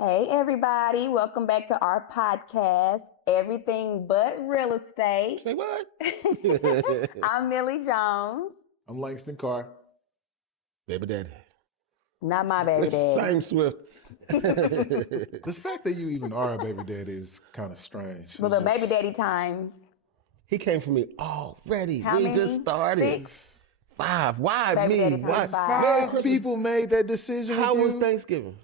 Hey, everybody. Welcome back to our podcast, Everything But Real Estate. Say what? I'm Millie Jones. I'm Langston Carr. Baby daddy. Not my baby daddy. Same Swift. The fact that you even are a baby daddy is kind of strange. Well, the baby daddy times. He came for me already. How we many? just started. 6? 5. Why Baby me? daddy Why? times 5. Merry Five Christmas. people made that decision. How with was you? Thanksgiving?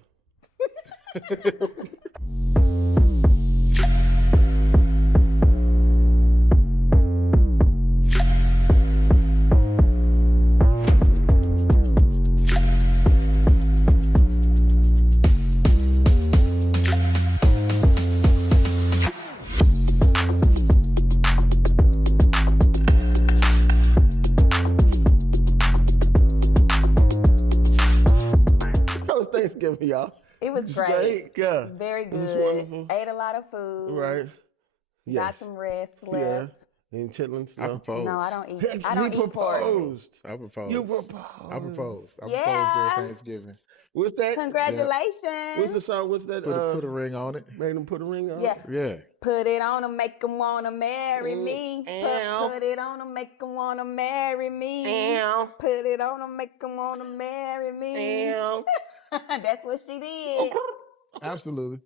How was Thanksgiving, y'all? It was It's great. Yeah. Very It was good. wonderful. Ate a lot of food. Right. Got Yes. some rest, Yeah. slept. And chitlins. I proposed. No, I don't eat. He I don't eat pork. proposed. I proposed. You proposed. I proposed. I Yeah. proposed during Thanksgiving. What's that? Congratulations. What's the song? What's that? Put a ring on it. Made him put a ring on. Yeah. Yeah. Put it on them, make them wanna marry me. Ow. Put it on them, make them wanna marry me. Ow. Put it on them, make them wanna marry me. Ow. That's what she did. Absolutely.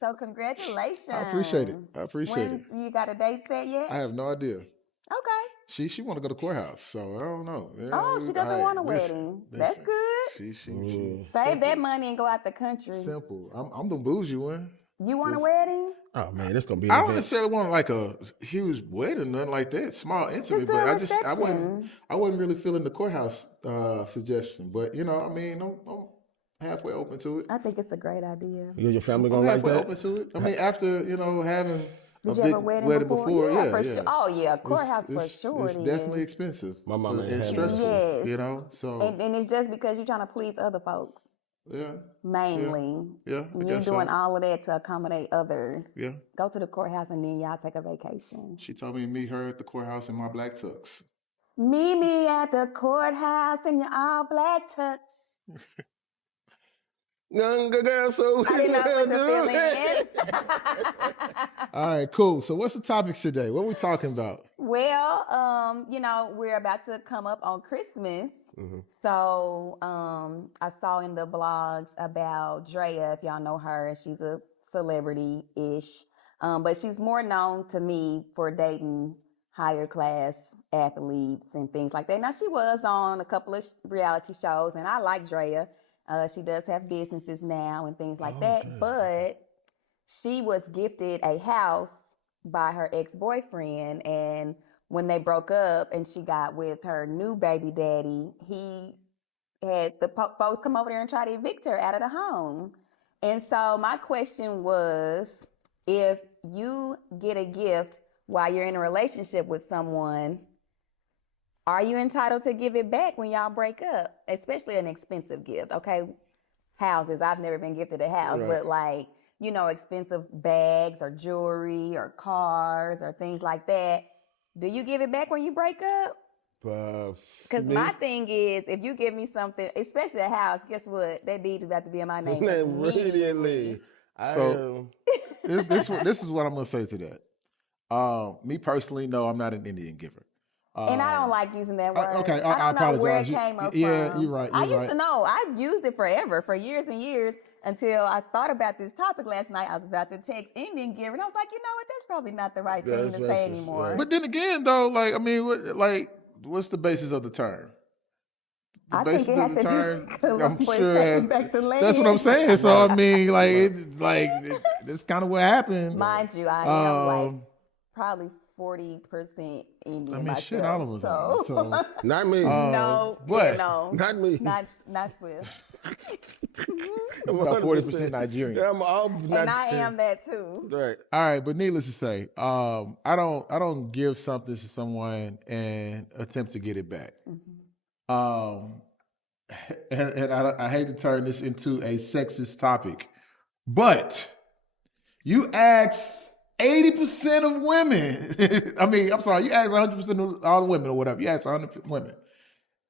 So congratulations. I appreciate it. I appreciate it. You got a date set yet? I have no idea. Okay. She want to go to courthouse, so I don't know. Oh, she doesn't want a listen, wedding. That's listen. good. She Save that money and go out the country. simple. I'm the bougie one. You want a This- wedding? Oh man, that's gonna be. I don't necessarily want like a huge wedding, nothing like that. Small, intimate, do but a I reception. wasn't really feeling the courthouse suggestion. But I'm halfway open to it. I think it's a great idea. You and your family I'm gonna like halfway that? open to it. I mean, after having a Did you big have a wedding, before, Yeah, yeah, for yeah. sure. Oh yeah, It's- courthouse for it's- sure. It's then. definitely expensive. My mama ain't and had stressful. Yes. So And it's just because you're trying to please other folks, yeah, mainly. yeah. I You ain't guess doing so. all of that to accommodate others. Yeah. Go to the courthouse and then y'all take a vacation. She told me to meet her at the courthouse in my black tux. Meet me at the courthouse in your all black tux. Younger girl, so I didn't know what to fill in. All right, cool. So what's the topics today? What are we talking about? Well, we're about to come up on Christmas. Mhm. So I saw in the blogs about Drea, if y'all know her, she's a celebrity-ish. But she's more known to me for dating higher class athletes and things like that. Now, she was on a couple of reality shows, and I like Drea. She does have businesses now and things like that. Okay. But she was gifted a house by her ex-boyfriend, and when they broke up and she got with her new baby daddy, he had the folks come over there and try to evict her out of the home. And so my question was, if you get a gift while you're in a relationship with someone, are you entitled to give it back when y'all break up? Especially an expensive gift, okay? Houses, I've never been gifted a house, Right. but like, expensive bags or jewelry or cars or things like that. Do you give it back when you break up? Because me? my thing is, if you give me something, especially a house, guess what? That deed is about to be in my name Immediately. So- This is what I'm gonna say to that. Me personally, no, I'm not an Indian giver. And I don't like using that word. okay, I don't know where it apologize. came up Yeah, from. you're right, I you're used right. to know. I used it forever, for years and years, until I thought about this topic last night. I was about to text Indian giver, and I was like, you know what? That's probably not the right thing to That's say racist, anymore. right. But then again, though, what's the basis of the term? The I think basis it has of the to term, do I'm with sure. taking back the land. That's what I'm saying. So I mean, that's kind of what happened. Mind you, I am like Um, probably 40% Indian I mean, myself. shit, all of us are. So, Not me. no, but- no, Not me. not Swift. I'm about 40% 100%. Nigerian. Yeah, I'm all And I am that too. Right. all right, but needless to say, I don't give something to someone and attempt to get it back. Mm-hmm. And I hate to turn this into a sexist topic, but you ask 80% of women. I mean, I'm sorry, you ask 100% of all the women or whatever. You ask 100 women,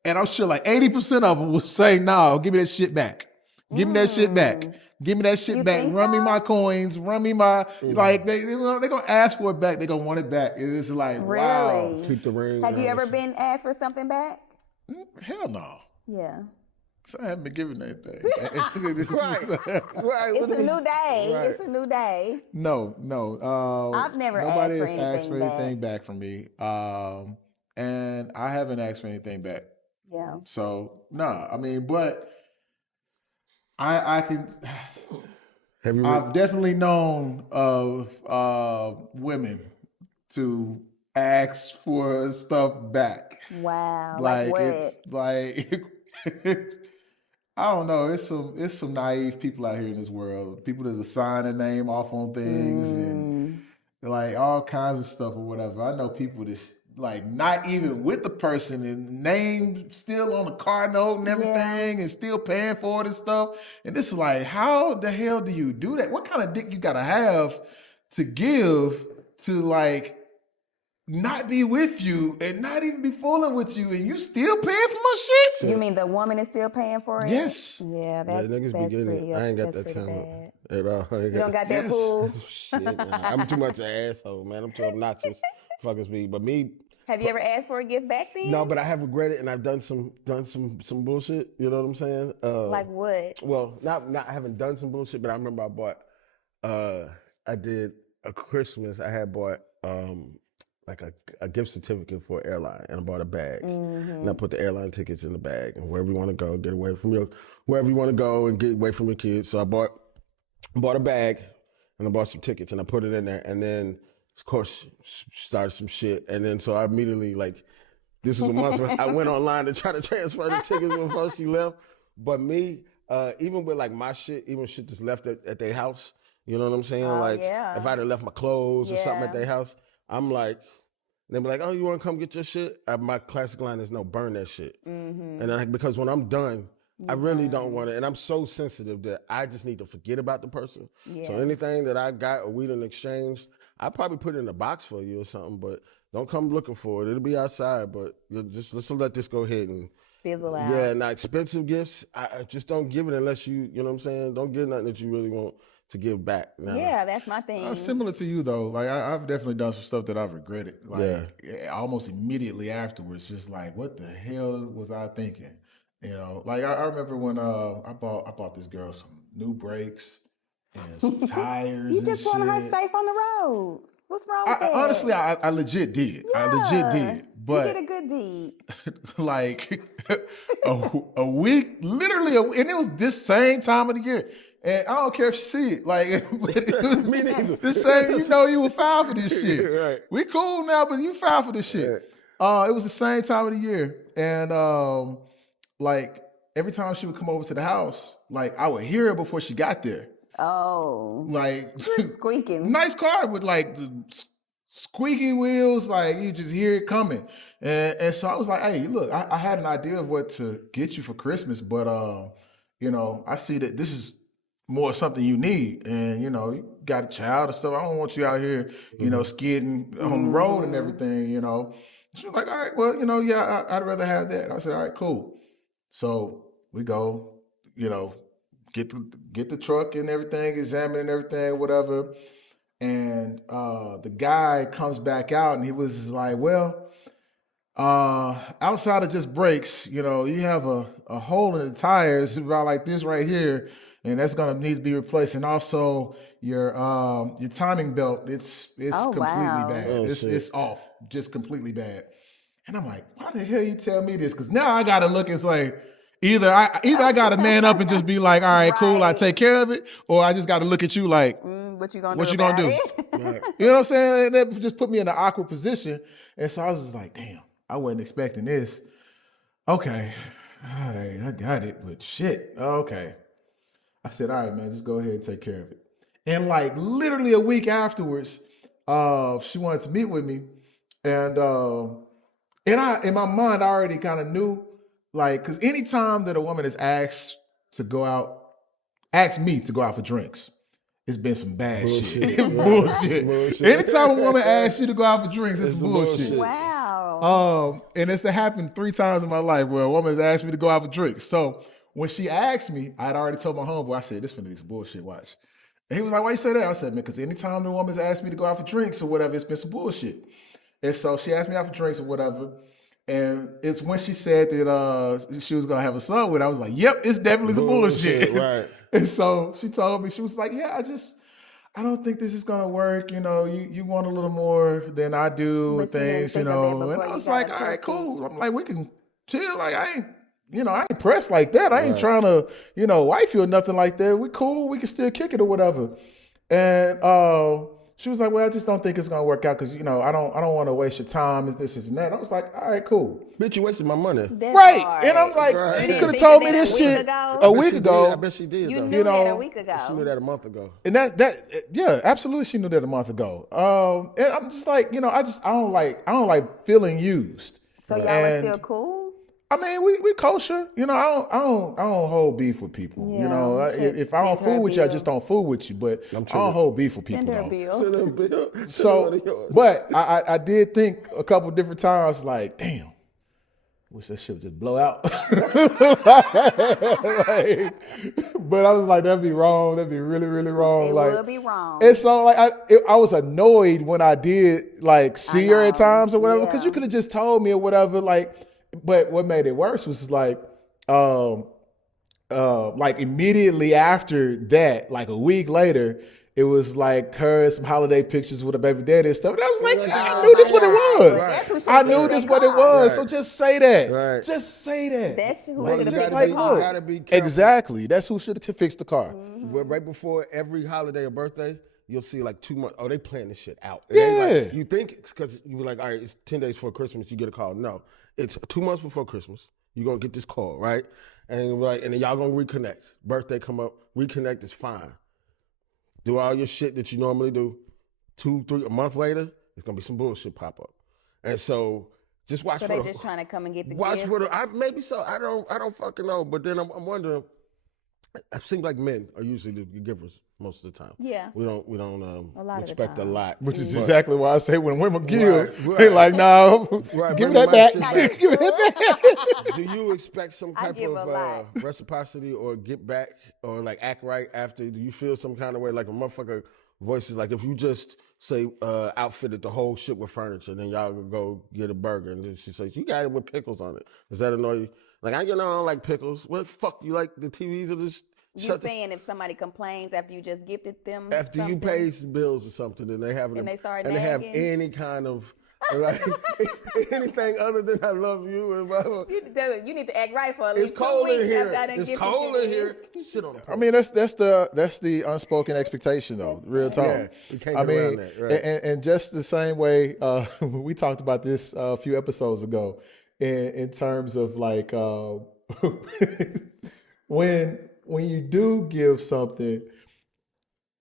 and I'm sure like 80% of them will say, "No, give me that shit back." Give me that shit back. Give me that shit You back. think Run me so? my coins. Run me my like they're gonna ask for it back. They're gonna want it back. It's like wow. Really? Keep the ring. Have you and all ever that been asked for something back? Hell no. Yeah. So I haven't been given anything. Right. It's a new day. Right. It's a new day. No. I've never nobody asked for has asked for anything anything back from me. And I haven't asked for anything back. Yeah. So nah. I mean, but I can. Have you? I've definitely known of women to ask for stuff back. Wow. Like what? It's like I don't know. It's some naive people out here in this world. People that sign their name off on things and like all kinds of stuff or whatever. I know people that's like not even with the person and name still on the car note and everything and still paying for it and stuff. And this is like, how the hell do you do that? What kind of dick you gotta have to give to like not be with you and not even be fooling with you and you still paying for my shit? You mean the woman is still paying for it? Yes. Yeah, that's niggas be pretty. getting it. I ain't got that's that pretty talent bad. at all. You don't got that Yes. pool. Shit, man. I'm too much an asshole, man. I'm too obnoxious. Fuckers be. But me, Have you ever asked for a gift back then? no, but I have regretted and I've done some bullshit. You know what I'm saying? Like what? Well, not I haven't done some bullshit, but I remember I bought. I did a Christmas. I had bought like a gift certificate for an airline, and I bought a bag, and I put the airline tickets in the bag, and wherever you want to go, get away from wherever you want to go, and get away from your kids. So I bought a bag, and I bought some tickets, and I put it in there, and then of course started some shit, and then so I immediately like. This was a month where I went online to try to transfer the tickets before she left. But me, even with like my shit, even shit that's left at their house, you know what I'm saying? Like yeah. if I'd have left my clothes or something Yeah. at their house, I'm like, they'd be like, oh, you want to come get your shit? My classic line is no, burn that shit. And then, because when I'm done, I really don't want to, and I'm so sensitive that I just need to forget about the person. Yeah. So anything that I got or we done exchanged, I probably put it in a box for you or something, but don't come looking for it. It'll be outside, but let's let this go ahead and Fizzle out. yeah. Now expensive gifts, I just don't give it unless you know what I'm saying. Don't give nothing that you really want to give back. Now, Yeah, that's my thing. Similar to you though, like I've definitely done some stuff that I've regretted. Like almost immediately afterwards, just like what the hell was I thinking? You know, like I remember when I bought this girl some new brakes and some tires. You and just wanted her shit. safe on the road. What's wrong with that? Honestly, I legit did. I legit did. But you did a good deed. like a week, literally, and it was this same time of the year. And I don't care if she see it. Like, it was the same, you know, you were filed for this shit. Right. We cool now, but you filed for this shit. It was the same time of the year. And like every time she would come over to the house, like I would hear her before she got there. Oh. Like Squeaking. nice car with like the squeaky wheels, like you just hear it coming. And so I was like, hey, look, I had an idea of what to get you for Christmas, but you know, I see that this is more something you need. And you know, you got a child and stuff. I don't want you out here, you know, skidding on the road and everything, you know. She was like, all right, well, you know, yeah, I'd rather have that. I said, all right, cool. So we go, you know, get the truck and everything, examine everything, whatever. And the guy comes back out and he was just like, well, outside of just brakes, you know, you have a hole in the tires about like this right here, and that's gonna need to be replaced. And also your timing belt, it's completely bad. Oh, it's off, just completely bad. And I'm like, why the hell you tell me this? Because now I gotta look and say, either I gotta man up and just be like, all right, cool, I take care of it, or I just gotta look at you like, What you gonna what do? you gonna do? Right. You know what I'm saying? And that just put me in an awkward position. And so I was just like, damn, I wasn't expecting this. Okay, all right, I got it, but shit, okay. I said, all right, man, just go ahead and take care of it. And like literally a week afterwards, she wanted to meet with me. And in my mind, I already kind of knew, like, because anytime that a woman is asked me to go out for drinks, it's been some bad Bullshit. shit. Bullshit. Bullshit. Anytime a woman asks you to go out for drinks, it's It's some bullshit. bullshit. Wow. And it's happened 3 times in my life where a woman has asked me to go out for drinks. So when she asked me, I had already told my homeboy, I said, this finna be some bullshit, watch. And he was like, why you say that? I said, man, because anytime the woman's asked me to go out for drinks or whatever, it's been some bullshit. And so she asked me out for drinks or whatever. And it's when she said that she was going to have a son with, I was like, yep, it's definitely some bullshit. Right. And so she told me, she was like, yeah, I don't think this is going to work. You know, you want a little more than I do and things, you know. And I was like, all right, cool. I'm like, we can chill. Like, I ain't pressed like that. I ain't trying to, wife you or nothing like that. We cool. We can still kick it or whatever. And she was like, well, I just don't think it's going to work out because, I don't want to waste your time and this and that. I was like, all right, cool. Bitch, you wasted my money. That's right. hard. And I'm like, Right. you could have told me this shit a week ago. I bet she did. You though. knew that a week ago. She knew that a month ago. And yeah, absolutely, she knew that a month ago. And I'm just like, I don't like feeling used. So y'all are still cool? I mean, we kosher. I don't hold beef with people. Yeah, If I don't fool with you, I just don't fool with you. But I don't hold beef with people. Send her a bill. Send her a bill. So, but I did think a couple different times, like, damn, wish that shit would just blow out. But I was like, that'd be wrong. That'd be really, really wrong. It like, would be wrong. And so, like, I was annoyed when I did, like, see her at times or whatever, because you could have just told me or whatever, like. But what made it worse was like immediately after that, like a week later, it was like her and some holiday pictures with a baby daddy and stuff. And I was like, I knew this what it was. Right. I knew this what it was. Right. So just say that. Right. Just say that. That's who Like, should have just fixed like, the look, car. exactly. That's who should have fixed the car. Well, right before every holiday or birthday, you'll see like 2 months. Oh, they plan this shit out. Yeah. You think because you were like, all right, it's 10 days before Christmas, you get a call. No, it's 2 months before Christmas. You're going to get this call, right? And like, and then y'all going to reconnect. Birthday come up, reconnect is fine. Do all your shit that you normally do. 2, 3, a month later, it's going to be some bullshit pop up. And so just watch So for they just trying to come and get the watch gift? for the, maybe so. I don't fucking know. But then I'm wondering, it seems like men are usually the givers most of the time. Yeah. We don't A lot of the expect a time. lot. Which is But- exactly why I say when women give, Right. they like, no, Right, give me bring that my back. shit back. Give me that back. Do you expect some I type give a of lot. reciprocity or get back or like act right after? Do you feel some kind of way like a motherfucker voices like if you just say outfitted the whole shit with furniture, then y'all could go get a burger and then she says you got it with pickles on it. Does that annoy you? Like I don't like pickles. What fuck you like the TVs or just You're saying if somebody complains after you just gifted them after something, you pay some bills or something and they have And they start and they have nagging? any kind of like anything other than I love you and blah, blah. you need to act right for at least It's cold 2 in weeks here. after I done It's gifted cold you in this. here. Shit on the I mean, that's the unspoken expectation, though. Real talk. Yeah, you can't I get mean, around that, right. and just the same way we talked about this a few episodes ago, in terms of like when you do give something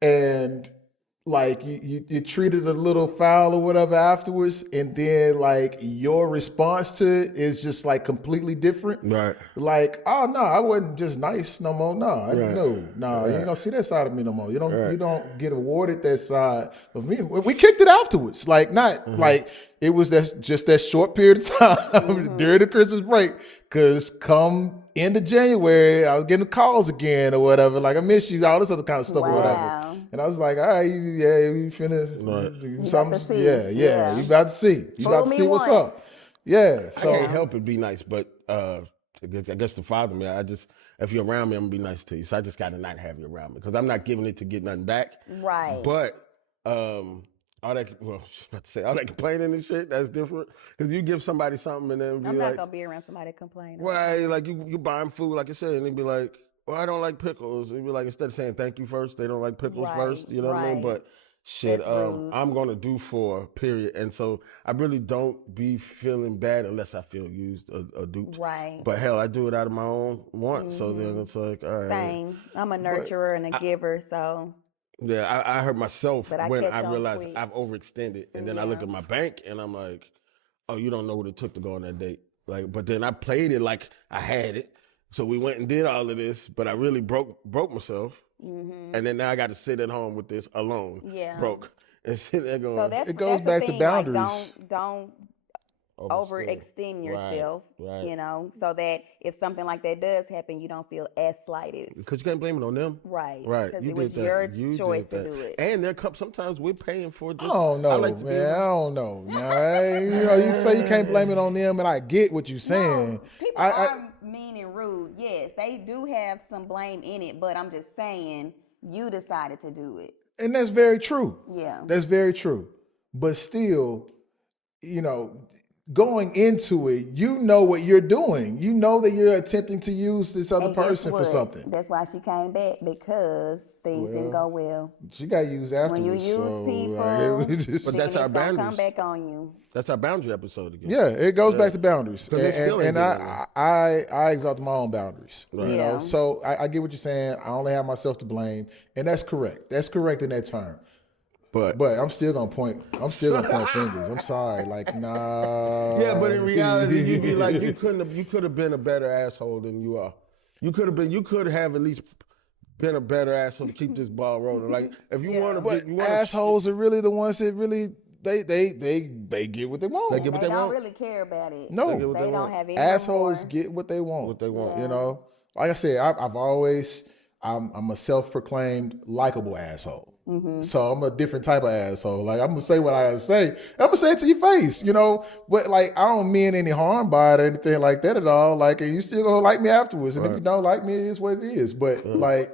and like you treat it a little foul or whatever afterwards, and then like your response to it is just like completely different. Right. Like, oh no, I wasn't just nice no more. No, Right. you ain't gonna see that side of me no more. You don't Right. you don't get awarded that side of me. We kicked it afterwards. Like not like it was just that short period of time during the Christmas break. Cause come end of January, I was getting calls again or whatever. Like I miss you, all this other kind of stuff or whatever. Wow. And I was like, all right, yeah, we finna Right. something. to see. Yeah, Yeah. you about to see. You Fool about to me see what's once. up. Yeah. I So can't help it be nice, but I guess to father me, if you're around me, I'm gonna be nice to you. So I just gotta not have you around me because I'm not giving it to get nothing back. Right. But all that complaining and shit, that's different. Because you give somebody something and then be I'm like, not gonna be around somebody complaining. well, like you buy them food, like I said, and they be like, well, I don't like pickles. And you be like, instead of saying thank you first, they don't like pickles Right, first. You know what I mean? right. But shit, That's rude. I'm gonna do for period. And so I really don't be feeling bad unless I feel used or duped. Right. But hell, I do it out of my own want. So then it's like, all right. Same. I'm a nurturer and a giver, so Yeah, I hurt myself But I when catch I on realized quick. I've overextended, and then I look Yeah. at my bank and I'm like, "Oh, you don't know what it took to go on that date." Like, but then I played it like I had it, so we went and did all of this, but I really broke myself, and then now I got to sit at home with this alone, Yeah. broke, and sit there going, so that's It goes that's the back to thing, boundaries. Like, don't overextend yourself, Right. you know, so that if something like that does happen, you don't feel as slighted. Because you can't blame it on them. Right. Right. Because You it was did that. your You choice did to that. do it. And sometimes we're paying for I just. don't know, I like to man. I don't know. Now, you say you can't blame it on them, and I get what you're saying. No, people are mean and rude. Yes, they do have some blame in it, but I'm just saying you decided to do it. And that's very true. Yeah. That's very true. But still, going into it, you know what you're doing. You know that you're attempting to use this other And guess person for what? something. That's why she came back, because things didn't go well. She got used afterwards. When you use so, people, But then that's it's our gonna come boundaries. back on you. That's our boundary episode again. yeah, it goes back to boundaries. 'Cause they still ain't And doing I exalt my own boundaries. Right. You know, Yeah. so I get what you're saying. I only have myself to blame, and that's correct. That's correct in that term. But I'm still gonna point. I'm still gonna point fingers. I'm sorry. Like, nah. yeah, but in reality, you be like, you could have been a better asshole than you are. You could have at least been a better asshole to keep this ball rolling. Like, if you want to, But assholes are really the ones that really they get what they want. They get what They they don't want. really care about it. No. They get what They they don't want. have any Assholes remorse. get what they want. What they want. You know, like I said, I've always I'm a self-proclaimed likable asshole. Mm-hmm. So I'm a different type of asshole. Like, I'm gonna say what I gotta say. I'm gonna say it to your face, you know. But like, I don't mean any harm by it or anything like that at all. Like, and you still gonna like me afterwards. And if you don't like me, it is what it is. But like,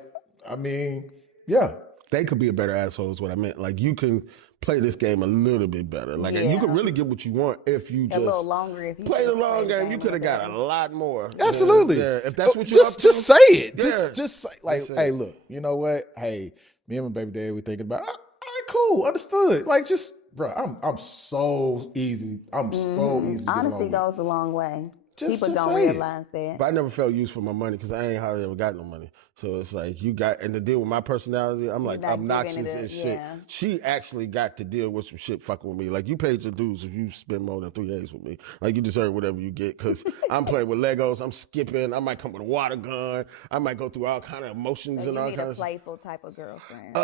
I mean, yeah. They could be a better asshole is what I meant. Like, you can play this game a little bit better. Like, you can really get what you want if you just A little longer if you play the just long game. You a could have little got better. a lot more. Absolutely. Yeah. If that's what you're just up to, say it. Yeah. Just say, like, Just say hey, it. look, you know what? Hey, me and my baby daddy, we thinking about. All right, cool, understood. Like, just, bro, I'm so easy. I'm so easy. To get Honesty along with. goes a long way. Just People don't say it. realize that. But I never felt used for my money because I ain't hardly ever got no money. So it's like and to deal with my personality, I'm like not obnoxious giving it as a- shit. yeah. She actually got to deal with some shit fucking with me. Like, you paid your dues if you spend more than 3 days with me. Like, you deserve whatever you get because I'm playing with Legos, I'm skipping, I might come with a water gun, I might go through all kind of emotions So and you all need kind a of playful type of girlfriend.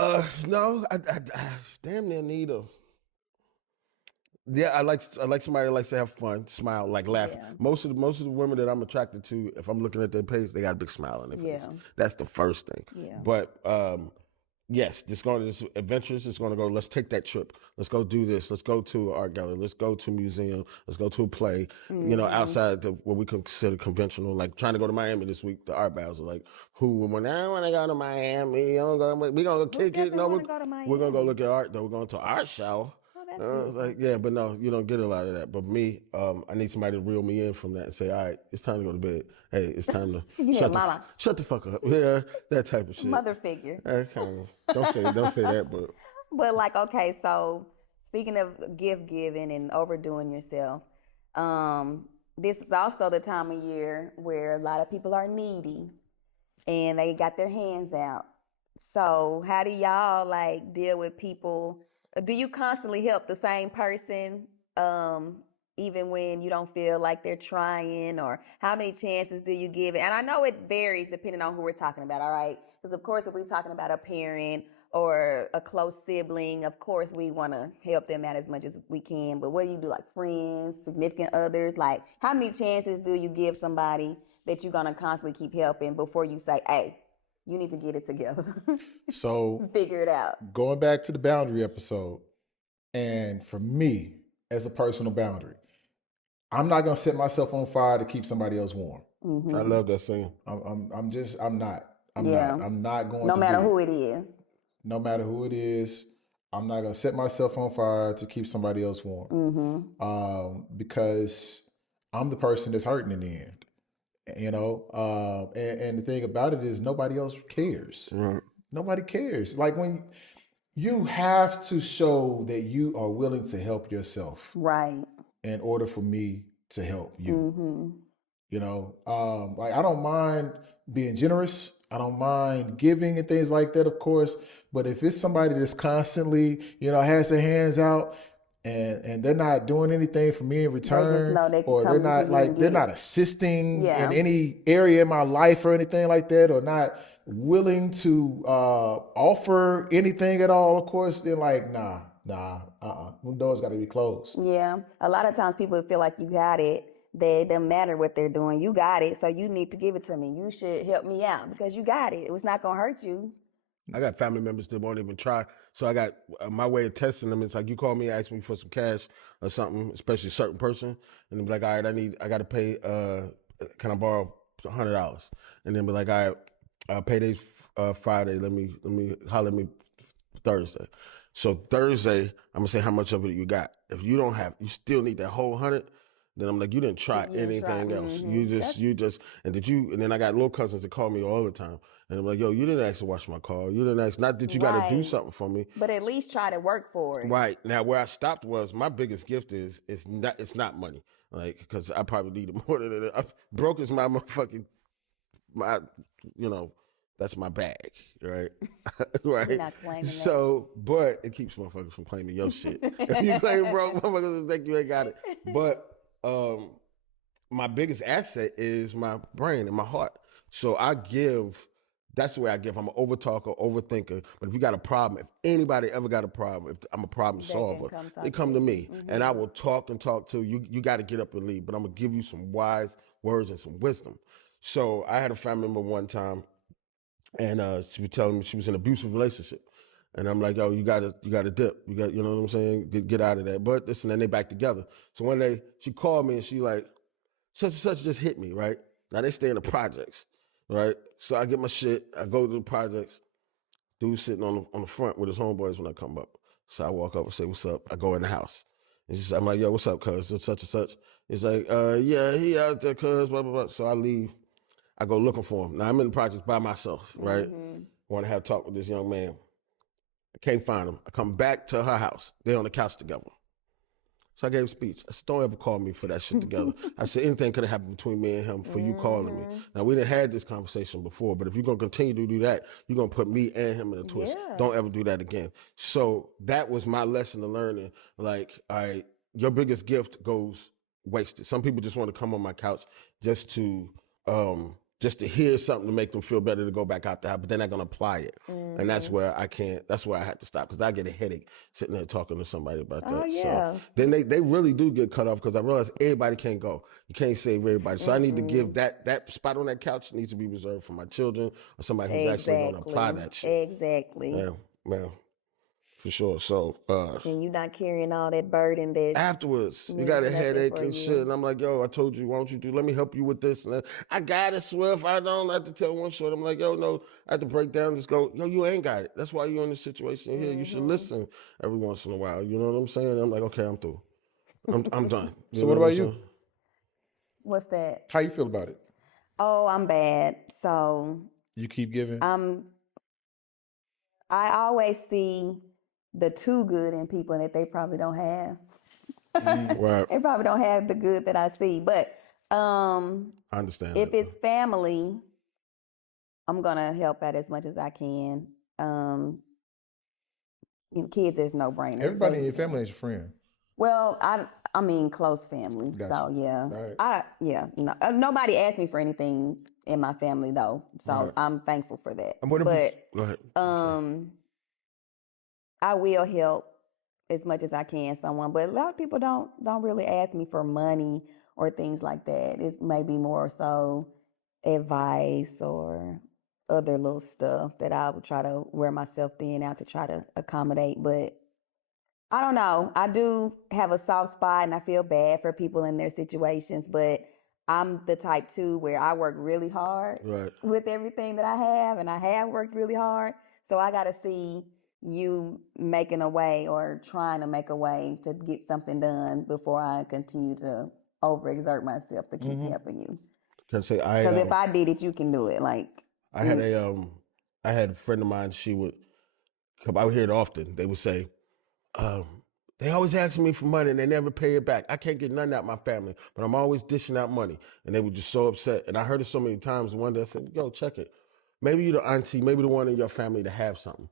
No, I damn near need a. Yeah, I like somebody that likes to have fun, smile, like laugh. Yeah. Most of the women that I'm attracted to, if I'm looking at their page, they got a big smile on their face. Yeah. That's the first thing. Yeah. But yes, this adventurous. It's going to go. Let's take that trip. Let's go do this. Let's go to an art gallery. Let's go to a museum. Let's go to a play. You know, outside what we consider conventional. Like trying to go to Miami this week. The art battles are like, when I want to go to Miami, we gonna go kick it. doesn't No, wanna go to we're gonna go Miami? look at art. Though we're going to an art show. That's beautiful. Like, yeah, but no, you don't get a lot of that. But me, I need somebody to reel me in from that and say, all right, it's time to go to bed. Hey, it's time to mama. shut the fuck up. Yeah, that type of shit. Mother figure. Kind of. Don't say that, but But like, okay, so speaking of gift giving and overdoing yourself, this is also the time of year where a lot of people are needy and they got their hands out. So how do y'all like deal with people? Do you constantly help the same person even when you don't feel like they're trying, or how many chances do you give it? And I know it varies depending on who we're talking about, all right? Because of course, if we're talking about a parent or a close sibling, of course we want to help them out as much as we can. But what do you do, like friends, significant others? Like, how many chances do you give somebody that you're gonna constantly keep helping before you say, hey, you need to get it together? So Figure it out. going back to the boundary episode, and for me as a personal boundary, I'm not gonna set myself on fire to keep somebody else warm. I love that saying. I'm not. Yeah. I'm not going No to matter do it. who it is. No matter who it is, I'm not gonna set myself on fire to keep somebody else warm. Because I'm the person that's hurting in the end. You know, and the thing about it is nobody else cares. Right. Nobody cares. Like, when you have to show that you are willing to help yourself Right. in order for me to help you. Mm-hmm. You know, like, I don't mind being generous. I don't mind giving and things like that, of course. But if it's somebody that's constantly, you know, has their hands out and they're not doing anything for me in return, know they can or come they're to not you like and they're get. not assisting Yeah. in any area in my life or anything like that, or not willing to offer anything at all, of course, they're like, nah, Nah, them doors got to be closed. Yeah. A lot of times people feel like you got it. They don't matter what they're doing. You got it, so you need to give it to me. You should help me out because you got it. It was not gonna hurt you. I got family members that won't even try. So I got my way of testing them. It's like you call me, ask me for some cash or something, especially a certain person, and then be like, all right, I got to pay. Can I borrow $100? And then be like, all right, payday's Friday. Let me holler at me Thursday. So Thursday, I'm gonna say how much of it you got. If you don't have, you still need that whole 100. Then I'm like, you didn't try anything else. You just, and then I got little cousins that call me all the time. And I'm like, yo, you didn't ask to wash my car. You didn't ask, not that you got to do something for me. But at least try to work for it. Right. Now, where I stopped was my biggest gift is it's not money. Like, because I probably need it more than it. Broke is my motherfucking, that's my bag, right? Right. You're not claiming so, but it keeps motherfuckers from claiming your shit. If you claim broke, motherfuckers think you ain't got it. But my biggest asset is my brain and my heart. So that's the way I give. I'm an overtalker, overthinker. But if you got a problem, if anybody ever got a problem, if I'm a problem solver, they come to me. And I will talk and talk to you. You got to get up and leave. But I'm going to give you some wise words and some wisdom. So I had a family member one time, and she was telling me she was in an abusive relationship. And I'm like, yo, you gotta dip. You know what I'm saying? Get out of that. But listen, then they back together. So one day she called me and she like, such and such just hit me, right? Now they stay in the projects, right? So I get my shit, I go to the projects, dude sitting on the front with his homeboys when I come up. So I walk up and say, what's up? I go in the house. And I'm like, yo, what's up, cuz? Such and such. He's like, yeah, he out there, cuz, blah, blah, blah. So I leave. I go looking for him. Now I'm in the projects by myself, right? Want to have a talk with this young man. I can't find him. I come back to her house. They're on the couch together. So I gave a speech. I said, don't ever call me for that shit together. I said, anything could have happened between me and him for you calling me. Now, we didn't had this conversation before, but if you're going to continue to do that, you're going to put me and him in a twist. Yeah. Don't ever do that again. So that was my lesson to learning. Like, all right, your biggest gift goes wasted. Some people just want to come on my couch just to hear something to make them feel better to go back out there, but they're not going to apply it. And that's where that's where I had to stop, because I get a headache sitting there talking to somebody about that. Oh, yeah. So then they really do get cut off, because I realize everybody can't go. You can't save everybody. So I need to give that spot on that couch needs to be reserved for my children or somebody who's actually going to apply that shit. Exactly. Yeah. For sure. So and you're not carrying all that burden that afterwards you got a headache and shit, and I'm like, yo, I told you, why don't you let me help you with this and that. I got it, Swift. I don't have to tell one short. I'm like, yo, no, I have to break down, just go, yo, you ain't got it. That's why you're in this situation here. You should listen every once in a while. You know what I'm saying? I'm like, okay, I'm through. I'm done. So what about you? What's that? How you feel about it? Oh, I'm bad. So You keep giving? I always see the too good in people that they probably don't have. Right. They probably don't have the good that I see. But I understand. if it's family, I'm gonna help out as much as I can. Kids is no brainer. Everybody in your family is your friend. Well, I mean close family. Gotcha. So yeah, Right. nobody asked me for anything in my family though, so Right. I'm thankful for that. And what but go ahead. I will help as much as I can someone, but a lot of people don't really ask me for money or things like that. It's maybe more so advice or other little stuff that I would try to wear myself thin out to try to accommodate. But I don't know. I do have a soft spot and I feel bad for people in their situations, but I'm the type too where I work really hard with everything that I have, and I have worked really hard. So I got to see you making a way or trying to make a way to get something done before I continue to overexert myself to keep helping you. Because if I did it, you can do it. Like I had a friend of mine. She would come out here often. They would say, they always asking me for money and they never pay it back. I can't get nothing out of my family, but I'm always dishing out money. And they were just so upset. And I heard it so many times. And one day I said, yo, check it. Maybe you're the auntie, maybe the one in your family to have something.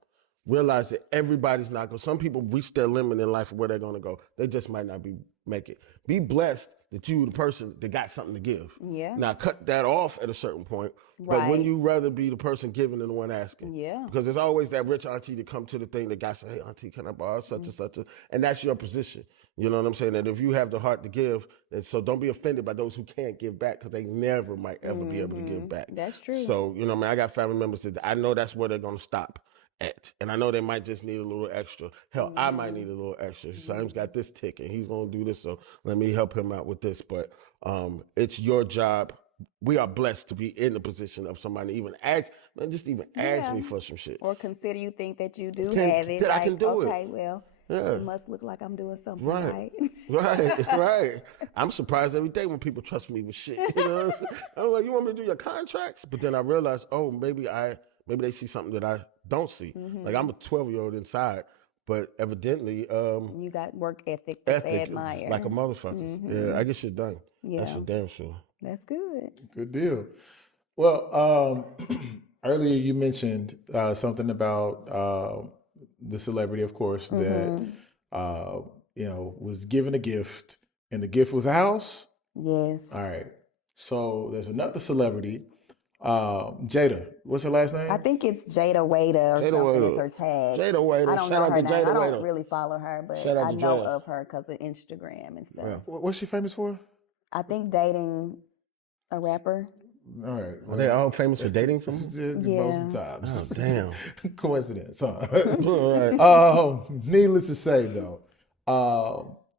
Realize that everybody's not going. Some people reach their limit in life of where they're going to go. They just might not be make it. Be blessed that you the person that got something to give. Yeah. Now cut that off at a certain point. But Right. when you rather be the person giving than the one asking. Yeah. Because there's always that rich auntie that come to the thing that guy say, hey auntie, can I borrow such and such? And that's your position. You know what I'm saying? That if you have the heart to give, and so don't be offended by those who can't give back because they never might ever be able to give back. That's true. So, you know, I mean, I got family members that I know that's where they're going to stop at. And I know they might just need a little extra. Hell, I might need a little extra. Sam's got this tick and he's going to do this. So let me help him out with this. But it's your job. We are blessed to be in the position of somebody to even ask, man, just even ask me for some shit. Or consider you think that you do Can- have it. that I Like, can do it. okay, well, Yeah. it must look like I'm doing something Right, right. right. I'm surprised every day when people trust me with shit. You know what I'm saying? I'm like, you want me to do your contracts? But then I realize, oh, maybe they see something that I don't see. Like I'm a 12-year-old inside, but evidently, You got work ethic that they ethic admire. like a motherfucker. Yeah, I get shit done. Yeah. That's for damn sure. That's good. Good deal. Well, earlier you mentioned something about the celebrity, of course, that was given a gift, and the gift was a house. Yes. All right. So there's another celebrity, Jada. What's her last name? I think it's Jada Waiter or Jada something Waiter. is her tag. Jada Waiter. I don't Shout know out her to name. Jada I don't Waiter. really follow her, but Shout out I to know Jada. of her because of Instagram and stuff. Yeah. What's she famous for? I think dating a rapper. All right. Are they all famous for dating someone? Most of the times. Oh, damn. Coincidence, huh? All right. Needless to say, though,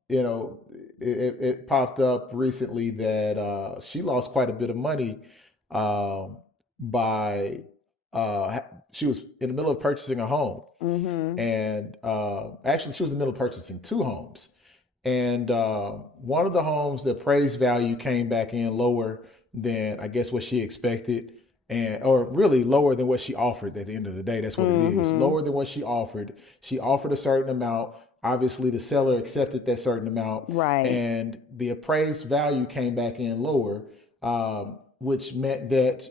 it popped up recently that she lost quite a bit of money by she was in the middle of purchasing a home, and actually she was in the middle of purchasing two homes, and one of the homes, the appraised value came back in lower than I guess what she expected, or really lower than what she offered. At the end of the day, that's what it is. Lower than what she offered. She offered a certain amount. Obviously, the seller accepted that certain amount, Right. and the appraised value came back in lower, which meant that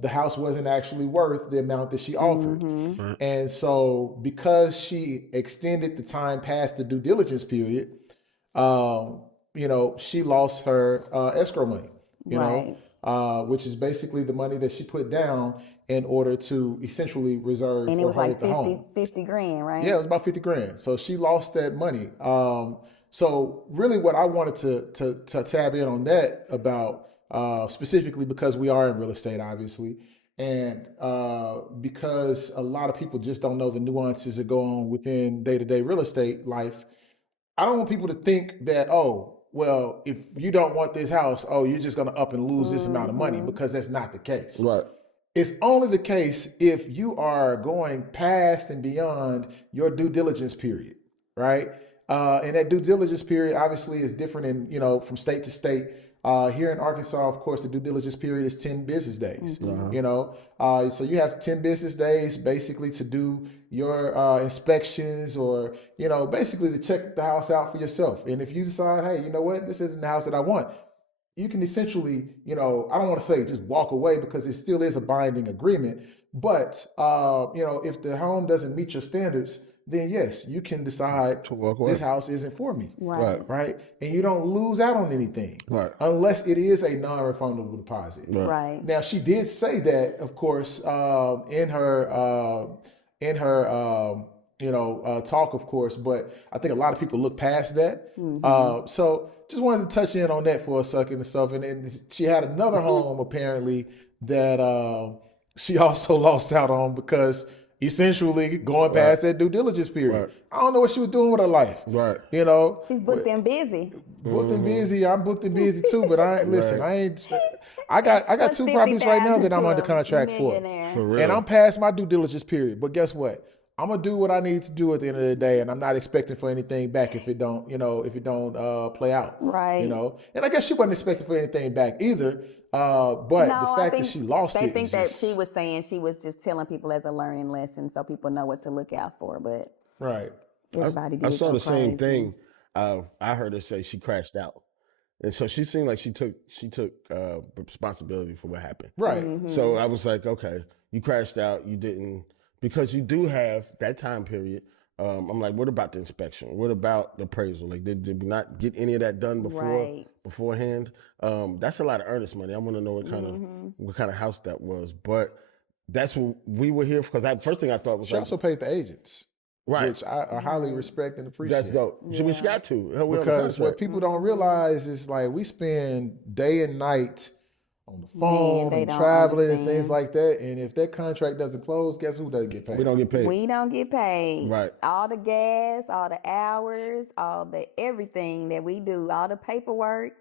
the house wasn't actually worth the amount that she offered. Right. And so, because she extended the time past the due diligence period, she lost her escrow money. Right. Which is basically the money that she put down in order to essentially reserve And it or was like hold the home. 50 grand, right? Yeah, it was about 50 grand. So she lost that money. So really what I wanted to tab in on that about, specifically because we are in real estate, obviously, and because a lot of people just don't know the nuances that go on within day-to-day real estate life. I don't want people to think that, oh, well, if you don't want this house, oh, you're just going to up and lose this amount of money, because that's not the case. Right. It's only the case if you are going past and beyond your due diligence period, right? And that due diligence period obviously is different from state to state. Here in Arkansas, of course, the due diligence period is 10 business days. So you have 10 business days basically to do your inspections, or basically to check the house out for yourself. And if you decide, hey, you know what, this isn't the house that I want, you can essentially, I don't want to say just walk away, because it still is a binding agreement. But if the home doesn't meet your standards, then yes, you can decide To walk away. this house isn't for me. Right. Right. And you don't lose out on anything. Right. Unless it is a non-refundable deposit. Right. Now, she did say that, of course, in her talk, of course, but I think a lot of people look past that. So just wanted to touch in on that for a second and stuff. And then she had another home apparently that she also lost out on, because essentially going past that due diligence period. Right. I don't know what she was doing with her life. Right. She's booked and busy. Booked and busy. I'm booked and busy too, but I listen. Right. I got What's two properties right now 50,000 that I'm to under a contract for, millionaire? For real. and I'm past my due diligence period. But guess what? I'm gonna do what I need to do at the end of the day, and I'm not expecting for anything back if it don't play out. Right. And I guess she wasn't expecting for anything back either. But the I fact think that she lost they it, think is that just, she was saying she was just telling people as a learning lesson, so people know what to look out for. But right. everybody did I saw go the same crazy. thing. I heard her say she crashed out, and so she seemed like she took responsibility for what happened. Right. So Mm-hmm. I was like, okay, you crashed out. You didn't, because you do have that time period I'm like, what about the inspection? What about the appraisal? Like, did we not get any of that done beforehand? That's a lot of earnest money. I want to know what kind of house that was. But that's what we were here for. Because first thing I thought was She also paid the agents, right, which I highly respect and appreciate. That's dope. Yeah. We got to. Because what people don't realize is like we spend day and night on the phone and traveling and things like that. And if that contract doesn't close, guess who doesn't get paid? We don't get paid. We don't get paid. Right. All the gas, all the hours, all the everything that we do, all the paperwork.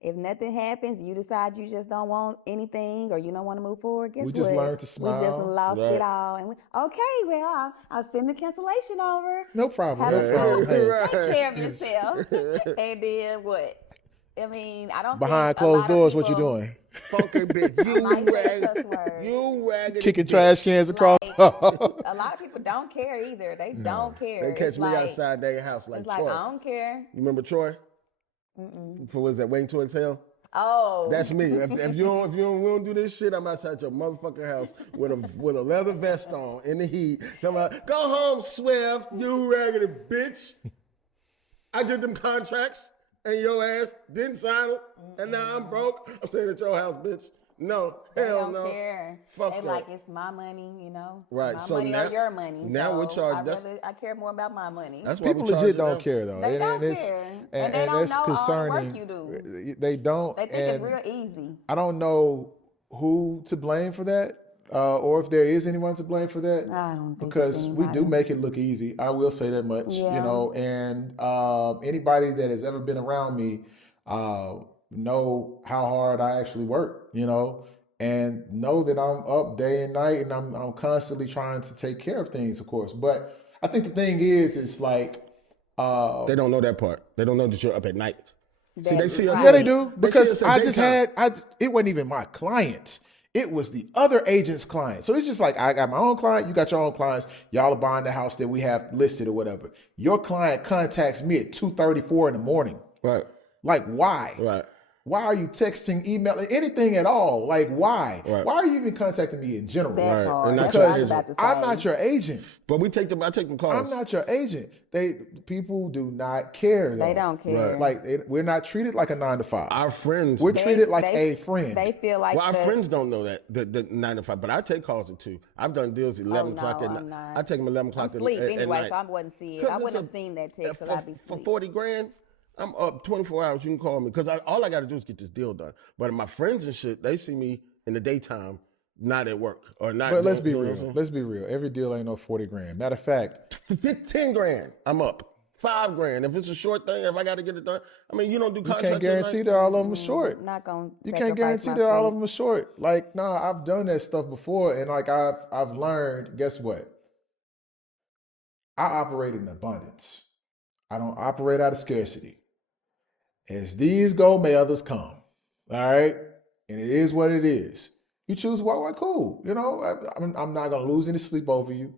If nothing happens, you decide you just don't want anything or you don't want to move forward, guess what? We just learned to smile. We just lost it all. And okay, well, I'll send the cancellation over. No problem. No problem. Take care of yourself. And then what? I mean, I don't behind closed doors, what you doing? Funky bitch. You raggedy kicking trash cans across. A lot of people don't care either. They don't care. They catch me outside their house like Troy. I don't care. You remember Troy? For was that Waiting to Exhale? Oh, that's me. If you don't do this shit, I'm outside your motherfucking house with a leather vest on in the heat. Come on, go home, Swift. You raggedy bitch. I did them contracts. And your ass didn't sign it, and now I'm broke. I'm staying at your house, bitch. No, hell no. They don't care. Fuck they that. like it's my money, you know. Right. My so money now, or your money. Now so we're charged. I care more about my money. That's why people legit don't care though. They don't care, and they don't know all the work you do. They don't. They think it's real easy. I don't know who to blame for that. Or if there is anyone to blame for that, I don't think because we do make it look easy. I will say that much, you know. And anybody that has ever been around me know how hard I actually work, you know, and know that I'm up day and night, and I'm constantly trying to take care of things, of course. But I think the thing is like they don't know that part. They don't know that you're up at night. See, they see us. Yeah, they do, because it wasn't even my client. It was the other agent's client. So it's just like, I got my own client, you got your own clients, y'all are buying the house that we have listed or whatever. Your client contacts me at 2:34 in the morning. Right. Like, why? Right. Why are you texting, emailing, anything at all? Like, why? Right. Why are you even contacting me in general? That part. Right. That's what I was about to say. I'm not your agent. But I take them calls. I'm not your agent. People do not care. Though. They don't care. Right. Like, we're not treated like a 9 to 5. Our friends. We're treated like a friend. They feel like our friends don't know that, the 9 to 5, but I take calls at 2. I've done deals at 11 o'clock at night. I take them 11 o'clock at night. Sleep anyway, so I wouldn't see it. I wouldn't have seen that text, so I'd be For asleep. 40 grand, I'm up 24 hours. You can call me, because all I got to do is get this deal done. But my friends and shit, they see me in the daytime, not at work or not. But let's be real. Let's be real. Every deal ain't no 40 grand. Matter of fact, 10 grand, I'm up. 5 grand. If it's a short thing, if I got to get it done, I mean, you don't do contracts. You can't guarantee that all of them are short. Not gonna. You can't guarantee that all of them are short. Like, nah, I've done that stuff before, and like I've learned. Guess what? I operate in abundance. I don't operate out of scarcity. As these go, may others come. All right, and it is what it is. You choose what, cool. You know, I'm not gonna lose any sleep over you.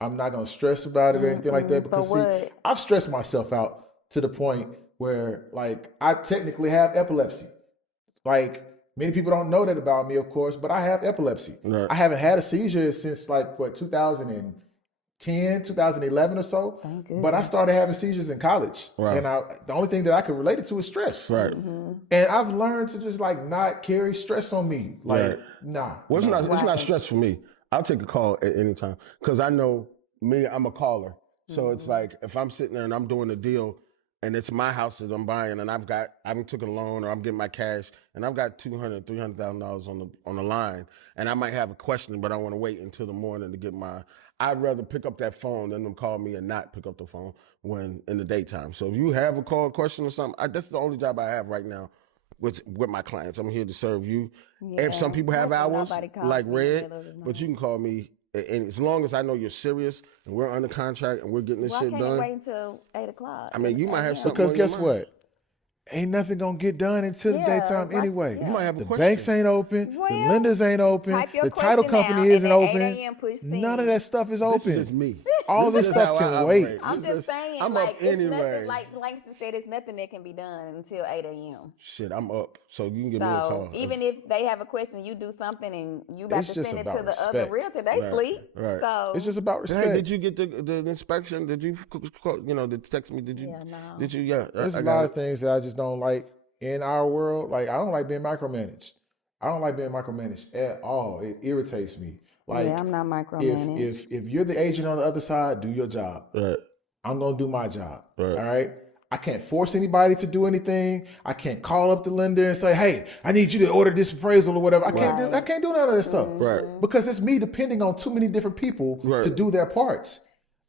I'm not gonna stress about it or anything like that, because see, I've stressed myself out to the point where, like, I technically have epilepsy. Like, many people don't know that about me, of course, but I have epilepsy. Right. I haven't had a seizure since like 2010, 2011 or so. But I started having seizures in college. Right. And the only thing that I could relate it to is stress. Right. And I've learned to just like not carry stress on me. Like, nah. Well, it's not stress for me. I'll take a call at any time, because I know me, I'm a caller. So it's like, if I'm sitting there and I'm doing a deal and it's my house that I'm buying, and I took a loan or I'm getting my cash and I've got $200,000-$300,000 on the line, and I might have a question, but I want to wait until the morning to get I'd rather pick up that phone than them call me and not pick up the phone when in the daytime. So if you have a question or something, that's the only job I have right now with my clients. I'm here to serve you. Yeah. If some people have hours like Red, but you can call me, and as long as I know you're serious and we're under contract and we're getting this shit done. Why can't you wait until 8 o'clock? I mean, you might have something. Because guess what? Ain't nothing gonna get done until the daytime anyway. You might have a question. The banks ain't open. The lenders ain't open. The title company isn't open. None of that stuff is open. This is just me. all this is stuff how I can wait. operate. I'm This just is- saying, I'm like up it's anyway. nothing. Like Langston said, it's nothing that can be done until 8 a.m. Shit, I'm up, so you can give me a So call. even if they have a question, you do something, and you about It's to just send it to about the other respect. realtor, they Right, sleep. right. So It's just about respect. Hey, did you get the inspection? Did you, did you text me? Did you? Yeah, no. Did you? Yeah. There's I a got lot it. of things that I just don't like in our world. Like, I don't like being micromanaged. I don't like being micromanaged at all. It irritates me. Like, yeah, I'm not micromanaged. if you're the agent on the other side, do your job. Right. I'm gonna do my job. Right. All right. I can't force anybody to do anything. I can't call up the lender and say, "Hey, I need you to order this appraisal or whatever." I can't do none of that stuff. Right. Because it's me depending on too many different people Right. to do their parts.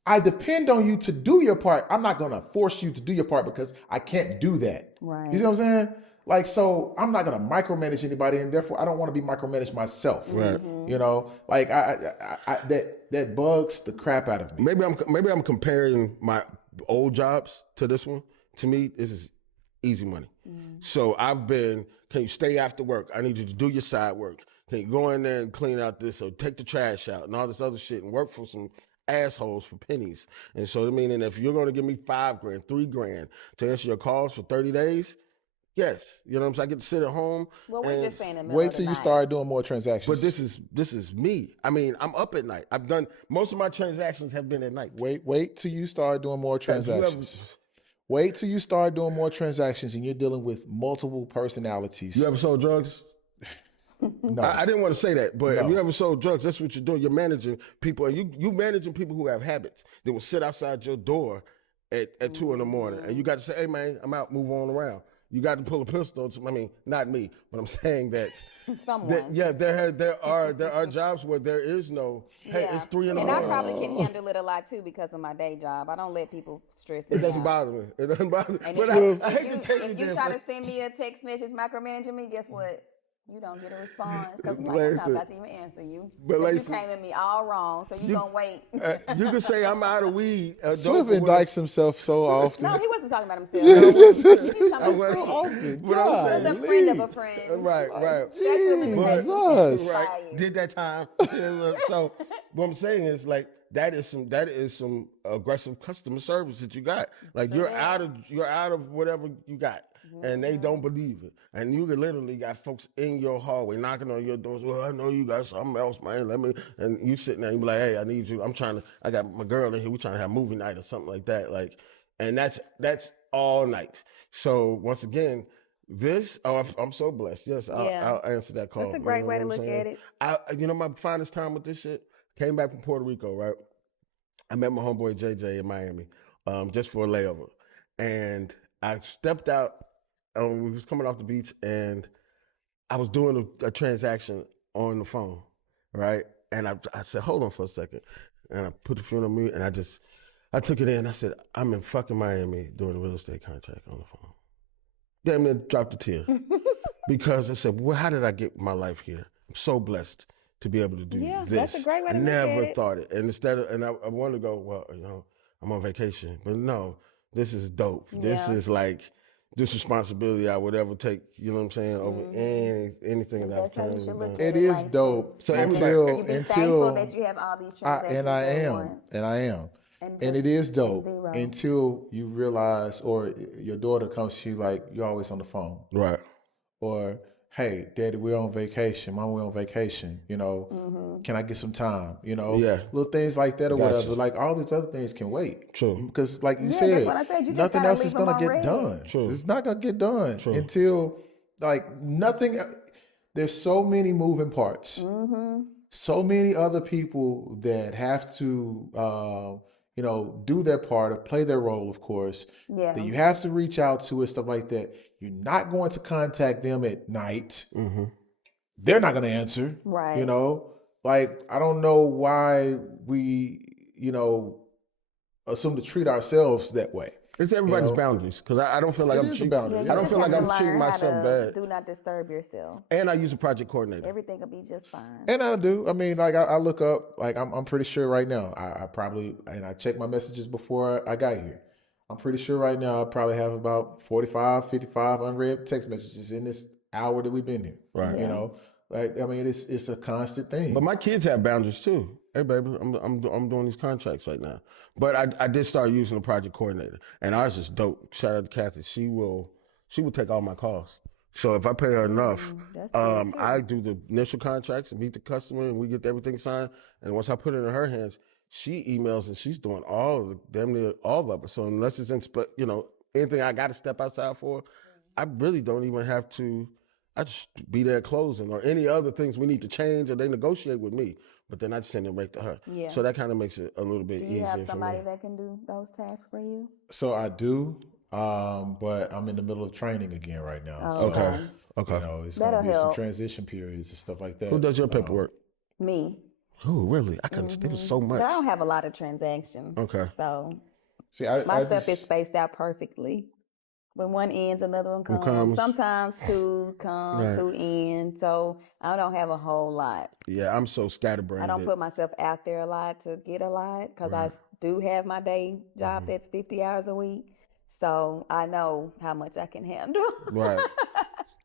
I depend on you to do your part. I'm not gonna force you to do your part because I can't do that. Right. You see what I'm saying? Like, so I'm not gonna micromanage anybody, and therefore I don't want to be micromanaged myself. Right. You know, like I that bugs the crap out of me. Maybe I'm comparing my old jobs to this one. To me, this is easy money. So I've been. Can you stay after work? I need you to do your side work. Can you go in there and clean out this or take the trash out and all this other shit and work for some assholes for pennies? And so I mean, and if you're going to give me $5 grand, $3 grand to answer your calls for 30 days. Yes, you know what I'm saying. I get to sit at home. Well, we're and just saying in the middle Wait of the till you night. start doing more transactions. But this is me. I mean, I'm up at night. I've done most of my transactions have been at night. Wait till you start doing more Have you ever- transactions. Wait till you start doing more transactions and you're dealing with multiple personalities. You ever sold drugs? No. I didn't want to say that, but if No. you ever sold drugs, that's what you're doing. You're managing people, and you managing people who have habits. They will sit outside your door at 2 in the morning, and you got to say, "Hey, man, I'm out. Move on around." You got to pull a pistol. I mean, not me, but I'm saying that. Someone. There are jobs where there is no. Hey, it's 3 in the And I morning. probably can handle it a lot too because of my day job. I don't let people stress me It doesn't out. bother me. It doesn't bother me. And But I hate to take if you you there, try but- to send me a text message micromanaging me, guess what? You don't get a response because I'm not Listen, about to even answer you. but But you listen, came at me all wrong, so you gonna wait. You can say I'm out of weed. Swift dope, indicts himself so often. No, he wasn't talking about himself. He's He's talking about so friend. often. What I'm saying- He's a friend of a friend. Right. Statute of limitations. Jesus. Right. Expired. Did that time. So what I'm saying is like that is some aggressive customer service that you got. Like you're out of whatever you got. And they don't believe it. And you can literally got folks in your hallway knocking on your doors. Well, I know you got something else, man. And you sitting there and you be like, hey, I need you. I got my girl in here. We trying to have movie night or something like that. Like, and that's all night. So once again, I'm so blessed. Yes, I'll answer that call. That's a great You know way to what I'm look saying? at it. My finest time with this shit, came back from Puerto Rico, right? I met my homeboy JJ in Miami, just for a layover. And I stepped out, we was coming off the beach, and I was doing a transaction on the phone, right? And I said, hold on for a second. And I put the phone on mute, and I took it in. I said, I'm in fucking Miami doing a real estate contract on the phone. Damn near dropped a tear. Because I said, well, how did I get my life here? I'm so blessed to be able to do this. That's a great way to I look at never it. thought it. And I wanted to go, well, I'm on vacation. But no, this is dope. This is like this responsibility I would ever take, you know what I'm saying, over anything that I've That's how you currently should look done. at It it. is Langston. dope So until You be thankful that you have all these transactions. and I at am, once. and I am. And And it just is dope zero. until you realize, or your daughter comes to you like, you're always on the phone. Right. Or, hey, Daddy, we're on vacation. Mom, we're on vacation. Can I get some time? Yeah. Little things like that or Gotcha. whatever. Like all these other things can wait. True. Because like you Yeah, said, that's what I said. You just nothing gotta else leave is them going to on get red. done. True. It's not going to get done True. until like nothing. There's so many moving parts. So many other people that have to, do their part or play their role, of course, Yeah. that you have to reach out to and stuff like that. You're not going to contact them at night. Mm-hmm. They're not going to answer. Right. Like, I don't know why we, assume to treat ourselves that way. It's everybody's boundaries, because I don't feel like It I'm is a cheating. boundary. Yeah, I you don't just feel like have I'm to treating learn how myself to bad. Do not disturb yourself. And I use a project coordinator. Everything will be just fine. And I do. I mean, like I look up, like I'm pretty sure right now, I probably, and I checked my messages before I got here. I'm pretty sure right now I probably have about 45, 55 unread text messages in this hour that we've been here. Right. You know, Like, I mean, it's a constant thing. But my kids have boundaries too. Hey, baby, I'm doing these contracts right now. But I did start using a project coordinator, and ours is dope. Shout out to Kathy. She will take all my calls. So if I pay her enough, That's good too. I do the initial contracts and meet the customer, and we get everything signed. And once I put it in her hands, she emails and she's doing damn near all of it. So unless it's anything I got to step outside for, I really don't even have to. I just be there at closing or any other things we need to change or they negotiate with me. But then I just send it right to her. Yeah. So that kind of makes it a little bit Do easier you have for somebody me. that can do those tasks for you? So I do, but I'm in the middle of training again right now. Oh, So, Okay. you know, it's That'll going to be some help. transition periods and stuff like that. Who does your paperwork? Me. Oh, really? I couldn't. It was so much. But I don't have a lot of transactions. Okay. So See, my stuff is spaced out perfectly. When one ends, another one comes. Sometimes two come, Right. two end. So I don't have a whole lot. Yeah, I'm so scatterbrained. I don't put myself out there a lot to get a lot because I do have my day job that's 50 hours a week. So I know how much I can handle. Right.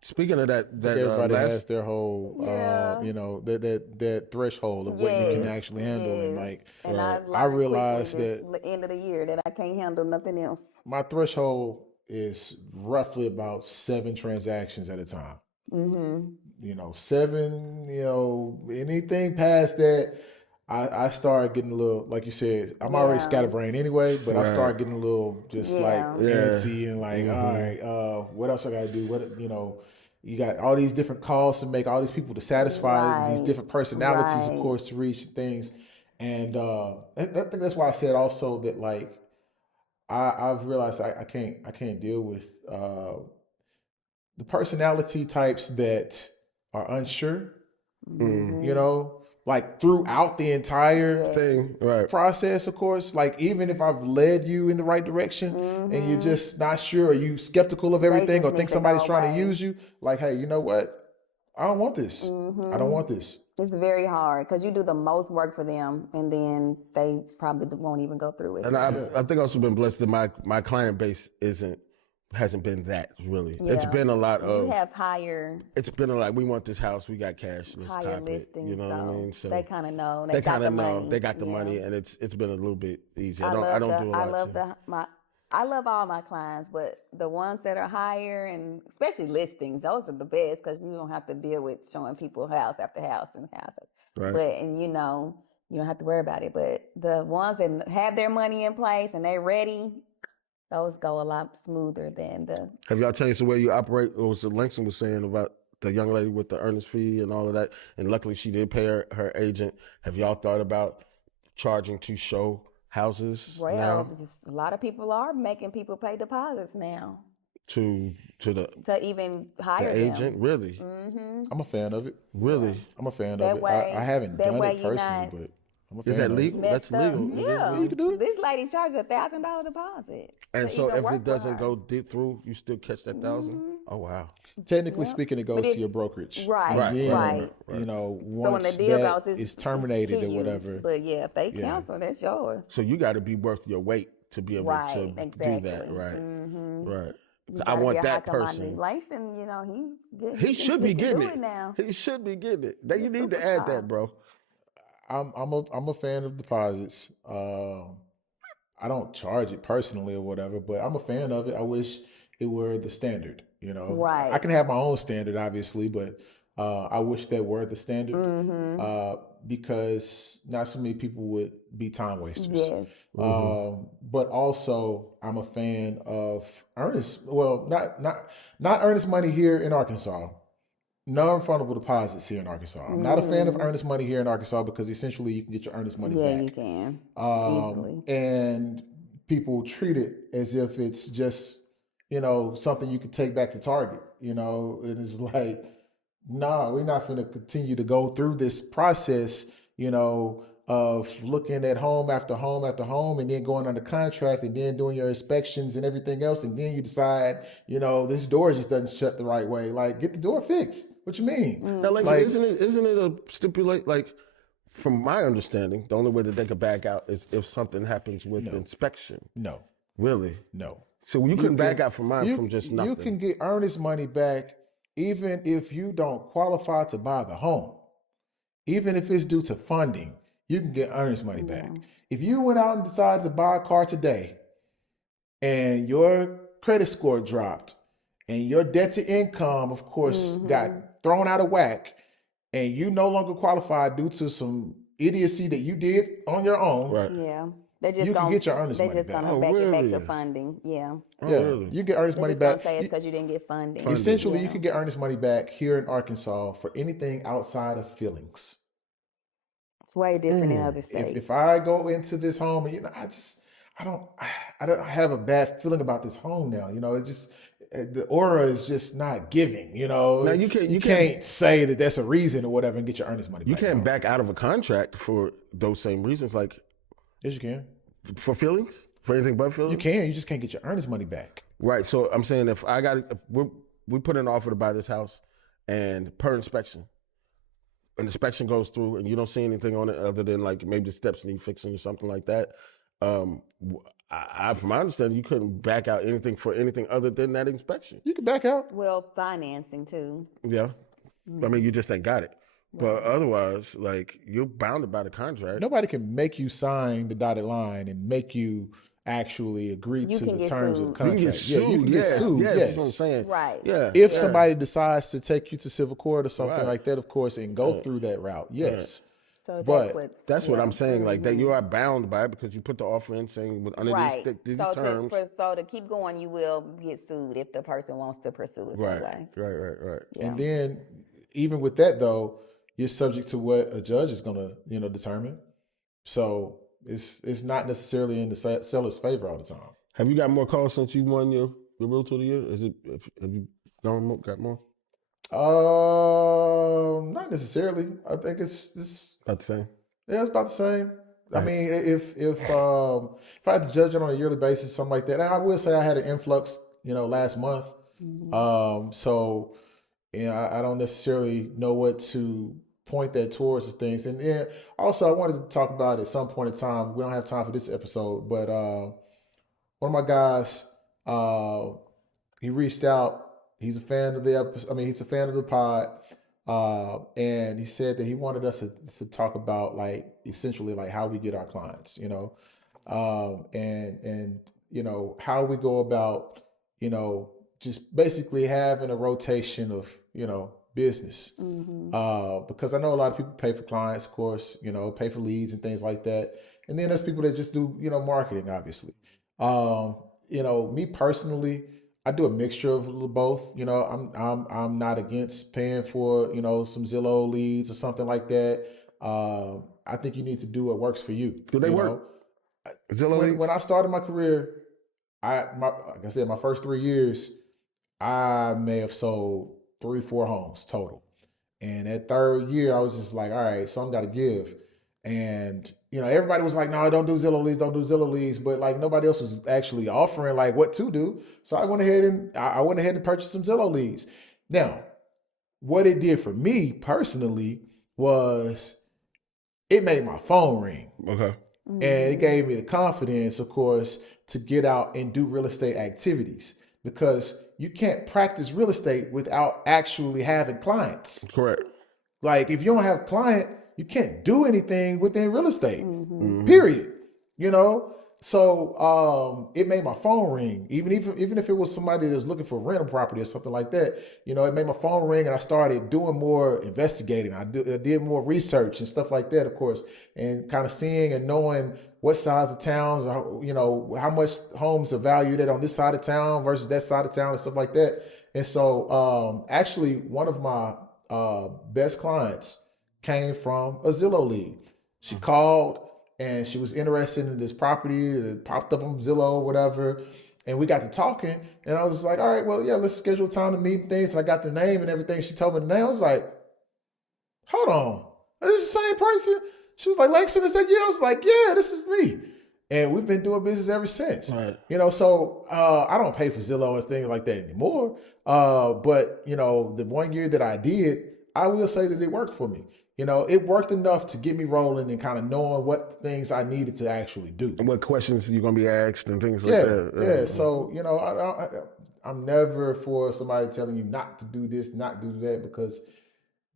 Speaking of that, everybody has their whole, Yeah. you know, that threshold of what you can actually handle. And like, And I realized that the end of the year that I can't handle nothing else. my threshold is roughly about 7 transactions at a time. You know, 7, you know, anything past that, I start getting a little, like you said, I'm already scatterbrained anyway, but I start getting a little just like antsy and like, all right, what else I got to do? What, you know, you got all these different calls to make, all these people to satisfy, these different personalities, of course, to reach things. And I think that's why I said also that like, I've realized I can't deal with the personality types that are unsure, you know, like throughout the entire thing, process, of course. Like even if I've led you in the right direction and you're just not sure, or you skeptical of everything, or think somebody's trying to use you, like, hey, you know what? I don't want this. I don't want this. It's very hard because you do the most work for them, and then they probably won't even go through it. And I think I've also been blessed that my client base hasn't been that really. Yeah. It's been a lot of. You have higher. It's been a like we want this house, we got cash, let's higher cop listings. it. You know what I mean? So they kind of know. They got kind the of know. money. They got the money, and it's been a little bit easier. I don't do a lot. I love all my clients, but the ones that are higher, and especially listings, those are the best because you don't have to deal with showing people house after house and houses. Right. But you don't have to worry about it. But the ones that have their money in place and they're ready, those go a lot smoother than the. Have y'all changed the way you operate? Or was it Langston was saying about the young lady with the earnest fee and all of that? And luckily she did pay her agent. Have y'all thought about charging to show houses now? A lot of people are making people pay deposits now. To even hire the agent, them. Really? Mm-hmm. I'm a fan of it. Really? I'm a fan of it. I haven't done it personally, but I'm a fan Is that of legal? it. That's legal. Yeah, you can do it. This lady charges $1,000 deposit. And so if it doesn't go through, you still catch that 1,000? Oh wow. Technically speaking, it goes to your brokerage. Right. And then, Right. you know, So when once the deal that goes, is terminated or whatever. But yeah, if they cancel, that's yours. So you got to be worth your weight to be able to do that, right? Mm-hmm. Right. I want that person. Langston, He should be getting do it now. He should be getting it. You need to add that, bro. I'm a fan of deposits. I don't charge it personally or whatever, but I'm a fan of it. I wish it were the standard, you know. Right. I can have my own standard, obviously, but I wish that were the standard because not so many people would be time wasters. Yes. But also, I'm a fan of earnest. Well, not earnest money here in Arkansas. Non-refundable deposits here in Arkansas. I'm not a fan of earnest money here in Arkansas because essentially you can get your earnest money back. Yeah, you can. Easily. And people treat it as if it's just, you know, something you could take back to Target, you know, and it's like, nah, we're not going to continue to go through this process, you know, of looking at home after home after home and then going under contract and then doing your inspections and everything else. And then you decide, you know, this door just doesn't shut the right way. Like, get the door fixed. What you mean? Now, like, isn't it a stipulate, like, from my understanding, the only way that they could back out is if something happens with inspection. No. Really? No. So you couldn't back out from mine from just nothing. You can get earnest money back even if you don't qualify to buy the home, even if it's due to funding, you can get earnest money back. If you went out and decided to buy a car today and your credit score dropped and your debt to income, of course, got thrown out of whack, and you no longer qualify due to some idiocy that you did on your own, Right. Yeah. They're just you can get your earnest they're money just back. gonna Oh, back it back to really? funding. Yeah. Oh, Yeah, really? you get earnest They're money just back. gonna say it's because you didn't get funding. Essentially, Yeah. you can get earnest money back here in Arkansas for anything outside of feelings. It's way different in other If, states. if I go into this home and I don't have a bad feeling about this home now. It just the aura is just not giving. Now, you can't say that that's a reason or whatever and get your earnest money You back. can't back out of a contract for those same reasons, like Yes, you can. for feelings, for anything but feelings. You can. You just can't get your earnest money back. Right. So I'm saying if we put in an offer to buy this house, and per inspection, an inspection goes through, and you don't see anything on it other than like maybe the steps need fixing or something like that. From my understanding, you couldn't back out anything for anything other than that inspection. You can back out. Well, financing too. Yeah. I mean, you just ain't got it. But otherwise, like, you're bounded by the contract. Nobody can make you sign the dotted line and make you actually agree You to can the get terms of sued. the contract. You can get sued. you can get sued. Yes, Yes. that's what I'm saying. Right. Yeah. If yeah. somebody decides to take you to civil court or something Right. like that, of course, and go through that route, yes. So But That's what yeah. I'm saying. Like that, you are bound by it because you put the offer in saying under Right. these So terms. to keep going, you will get sued if the person wants to pursue it that way. Right. Yeah. And then, even with that though, you're subject to what a judge is going to, determine. So it's not necessarily in the seller's favor all the time. Have you got more calls since you won your realtor of the year? Have you got more? Not necessarily. I think it's About the same. Yeah, it's about the same. I Right. mean, if I had to judge it on a yearly basis, something like that, and I will say I had an influx, last month. So, I don't necessarily know what to point that towards the things. And then also, I wanted to talk about at some point in time. We don't have time for this episode, but one of my guys, he reached out. He's a fan of the episode. I mean, he's a fan of the pod. And he said that he wanted us to talk about essentially how we get our clients, and how we go about, just basically having a rotation of, business. Because I know a lot of people pay for clients, of course, pay for leads and things like that. And then there's people that just do, marketing, obviously. Me personally, I do a mixture of both. I'm not against paying for, some Zillow leads or something like that. I think you need to do what works for you. Do they work? Zillow leads? When I started my career, like I said, my first 3 years, I may have sold 3-4 homes total. And that third year, I was just like, all right, something got to give. And, everybody was like, no, don't do Zillow leads. But nobody else was actually offering what to do. So I went ahead and purchased some Zillow leads. Now, what it did for me personally was it made my phone ring. Okay. And it gave me the confidence, of course, to get out and do real estate activities, because you can't practice real estate without actually having clients. Correct. If you don't have a client, you can't do anything within real estate, period. So it made my phone ring. Even if it was somebody that's looking for rental property or something like that, it made my phone ring, and I started doing more investigating. I did more research and stuff like that, of course, and kind of seeing and knowing what size of towns, how much homes are valued at on this side of town versus that side of town and stuff like that. And so actually one of my best clients came from a Zillow lead. She called and she was interested in this property. It popped up on Zillow or whatever. And we got to talking, and I was like, all right, well, yeah, let's schedule time to meet and things. And I got the name and everything. She told me the name. I was like, hold on, is this the same person? She was like, Lexington. I said, yeah. I was like, yeah, this is me. And we've been doing business ever since. Right. So I don't pay for Zillow and things like that anymore. But the 1 year that I did, I will say that it worked for me. It worked enough to get me rolling and kind of knowing what things I needed to actually do. And what questions you're going to be asked and things like Yeah, that. yeah. So, I'm never for somebody telling you not to do this, not do that, because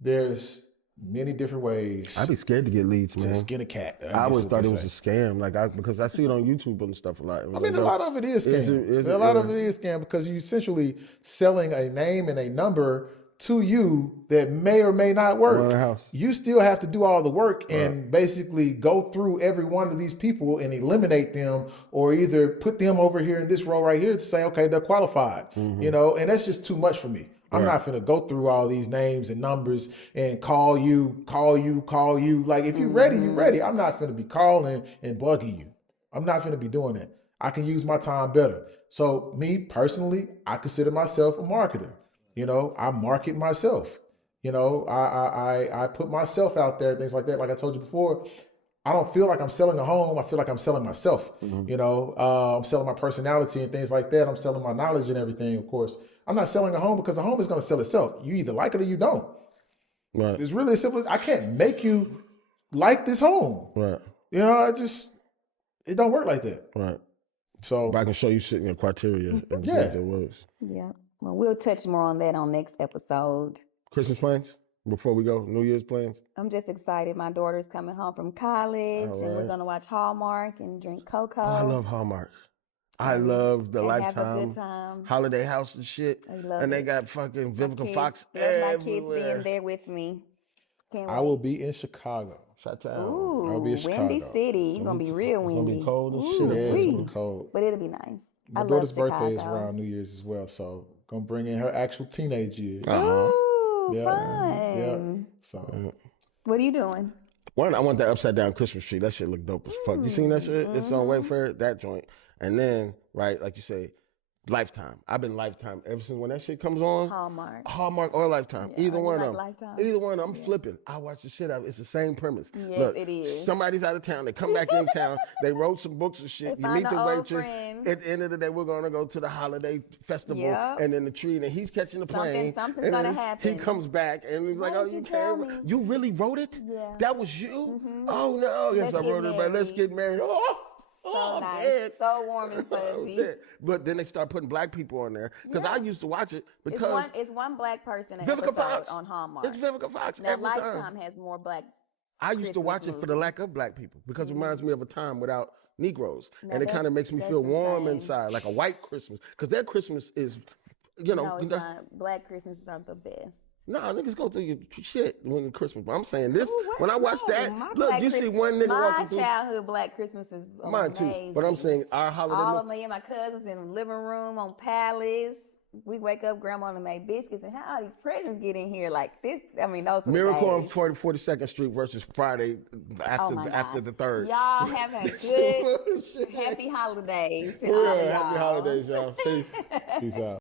there's many different ways I'd be scared to get leads, to man. skin a cat. I always thought it was a scam, because I see it on YouTube and stuff a lot. I mean, a lot of it is scam. A lot of it is scam because you essentially selling a name and a number to you that may or may not work. You still have to do all the work and basically go through every one of these people and eliminate them, or either put them over here in this row right here to say, okay, they're qualified. You know, and that's just too much for me. I'm not finna go through all these names and numbers and call you. Like, if you're ready, you're ready. I'm not finna be calling and bugging you. I'm not finna be doing that. I can use my time better. So me personally, I consider myself a marketer. You know, I market myself. You know, I put myself out there, things like that. Like I told you before, I don't feel like I'm selling a home. I feel like I'm selling myself. You know, I'm selling my personality and things like that. I'm selling my knowledge and everything, of course. I'm not selling a home because a home is going to sell itself. You either like it or you don't. Right. It's really as simple as I can't make you like this home. Right. You know, it don't work like that. Right. So if I can show you shit in your criteria and see if it works. Yeah. Well, we'll touch more on that on next episode. Christmas plans before we go? New Year's plans? I'm just excited. My daughter's coming home from college, and we're going to watch Hallmark and drink cocoa. Oh, I love Hallmark. I love the Lifetime have a good time. Holiday House and shit. And they got fucking Vivica Fox everywhere. My kids being there with me. Can't wait. I will be in Chicago. Ooh, I'll be in Chicago. Windy City. You're going to be real windy. It's going to be cold and shit. Yeah, it's going to be cold. But it'll be nice. My daughter's birthday is around New Year's as well, so going to bring in her actual teenage years. Ooh, yeah, fun. Yeah. So, what are you doing? One, I want that upside down Christmas tree. That shit look dope as fuck. You seen that shit? It's on Wayfair, that joint. And then, right, like you say, Lifetime. I've been Lifetime ever since when that shit comes on. Hallmark or Lifetime. Yeah, either one of them. Lifetime? Either one of them. I'm flipping. I watch the shit out of it. It's the same premise. Yes, Look, it is. Somebody's out of town. They come back in town. They wrote some books and shit. You meet the waitress. At the end of the day, we're going to go to the holiday festival and then the tree. And he's catching the plane. Something's going to happen. He comes back and he's like, oh, you came? You really wrote it? Yeah. That was you? Oh, no. Yes, I wrote it. But let's get married. So nice, so warm and fuzzy. But then they start putting black people on there because I used to watch it because it's one black person an Vivica episode Fox on Hallmark. It's Vivica Fox now, every Lifetime time. has more black. I used to watch it for the lack of black people because it reminds me of a time without Negroes, and it kind of makes me feel warm inside, like a white Christmas, because their Christmas is, No, it's not. Black Christmases are the best. No, niggas go through your shit when Christmas. But I'm saying this, when I watch that, look, you see one nigga walking through. My childhood Black Christmas is mine amazing. too. But I'm saying our holiday. All of me and my cousins in the living room on Palace. We wake up, grandma done made biscuits, and how all these presents get in here like this? I mean, those were Miracle on 42nd Street versus Friday after the 3rd. Y'all have a good, happy holidays to all of y'all. Happy holidays, y'all. Peace. Peace out.